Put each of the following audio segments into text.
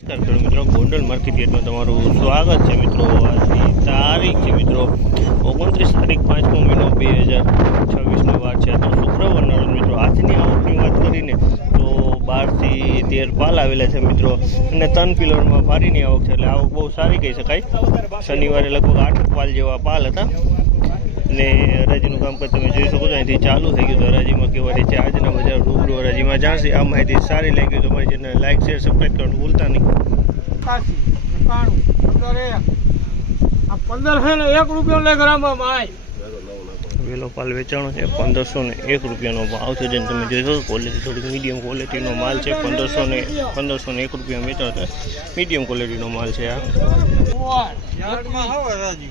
નમસ્કાર મિત્રો, ગોંડલ માર્કેટમાં તમારું સ્વાગત છે મિત્રો। આજની તારીખ છે મિત્રો 29 તારીખ 5મો મહિનો 2026ની વાર છે। તો શુક્રવારના રોજ મિત્રો આજની આવકની વાત કરીને તો 12 થી 13 પાલ આવેલા છે મિત્રો, અને 3 પિલરમાં ભારીની આવક છે, એટલે આવક બહુ સારી કહી શકાય। શનિવારે લગભગ 8 પાલ જેવા પાલ હતા, અને હરાજીનું કામકાજ તમે જોઈ શકો છો અહીંથી ચાલુ થઈ ગયું। તો હરાજીમાં કેવા રહે છે આજના બજાર રૂબરૂ હરાજીમાં જાણશે। આ માહિતી સારી લાગી તો તમારી ચેનલ લાઈક શેર સબસ્ક્રાઈબ કરવાનું ભૂલતા નહીં। 1501 રૂપિયો લે ગ્રામમાં માય વેલો પાલ વેચાણો છે 1501 રૂપિયાનો ભાવ છે। જેને તમે જોઈ શકો ક્વોલિટી થોડીક મીડિયમ ક્વોલિટીનો માલ છે। 1501 રૂપિયા વેચાણો છે, મીડિયમ ક્વોલિટીનો માલ છે। આ 1831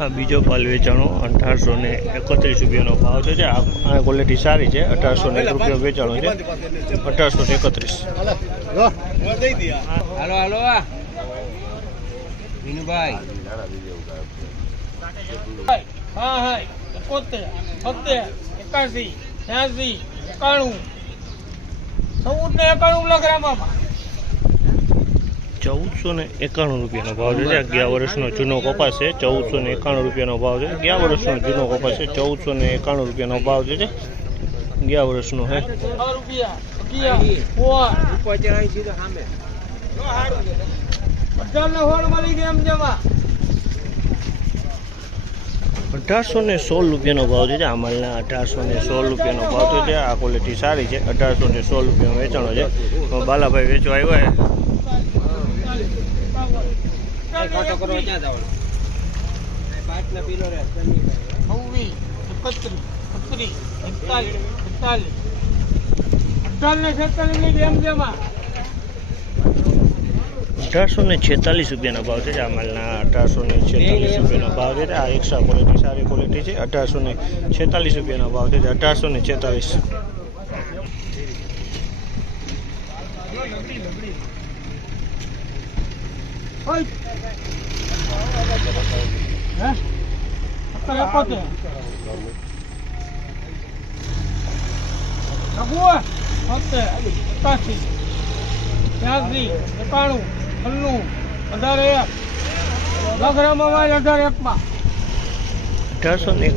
આ બીજો પાલ વેચાણો 1831 રૂપિયાનો ભાવ છે। આ ક્વોલિટી સારી છે। 1801 રૂપિયા વેચાણો છે, 1831। હાલો હાલો વિનુભાઈ હા હા 71 71 81 86 91 1491 ગ્રામમાં 1491 રૂપિયાનો ભાવ છે। 11 વર્ષનો જૂનો કપાસ છે। 1491 રૂપિયાનો ભાવ છે। 11 વર્ષનો જૂનો કપાસ છે। 1491 રૂપિયાનો ભાવ છે। 11 વર્ષનો છે। 1816 રૂપિયાનો ભાવ છે। આ માલના 1816 રૂપિયાનો ભાવ છે। આ ક્વોલિટી સારી છે। 1816 રૂપિયામાં વેચાણો છે। બાલાભાઈ વેચવા આવ્યા છે। 1846 રૂપિયાનો ભાવ છે। આ માલના 1846 રૂપિયાનો ભાવ છે। આ એક્સ્ટ્રા ક્વોલિટી સારી ક્વોલિટી છે। 1846 રૂપિયાનો ભાવ છે। 1846।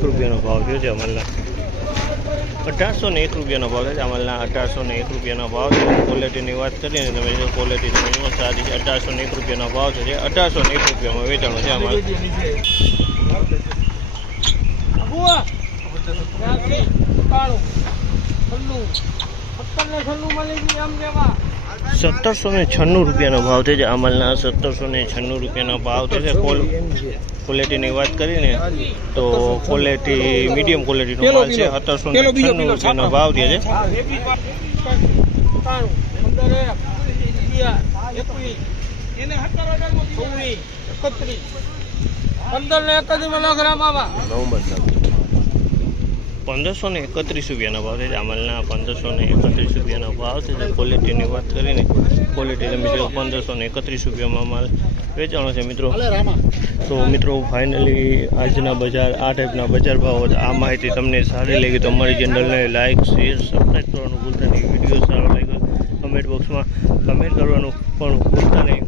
રૂપિયાનો ભાવ છે। અમલના 1801 રૂપિયાનો ભાવ છે। અમલના 1801 રૂપિયાનો ભાવ છે। ક્વોલિટીની વાત કરીએ ને તમે જો ક્વોલિટી તમે સારી છે। 1801 રૂપિયાનો ભાવ છે। 1801 રૂપિયામાં વેચાણો છે અમારે। 1796 રૂપિયાનો ભાવ છે। અમલના 1796 રૂપિયાનો ભાવ છે। ક્વોલિટીની વાત કરીને તો ક્વોલિટી મીડિયમ ક્વોલિટીનો માલ છે। 1796 રૂપિયાનો ભાવ છે। 1531 રૂપિયાનો ભાવ છે। અમલના 1531 રૂપિયાનો ભાવ છે। ક્વોલિટીની વાત કરીને ક્વોલિટી તમે જો 1531 રૂપિયામાં માલ વેચાણો છે મિત્રો। તો મિત્રો ફાઇનલી આજના બજાર આ ટાઈપના બજાર ભાવ હતા। આ માહિતી તમને સારી લાગી તો અમારી ચેનલને લાઇક શેર સબસ્ક્રાઈબ કરવાનું ભૂલતા નહીં। વિડીયો સારો લાગ્યો કમેન્ટ બોક્સમાં કમેન્ટ કરવાનું પણ ભૂલતા નહીં।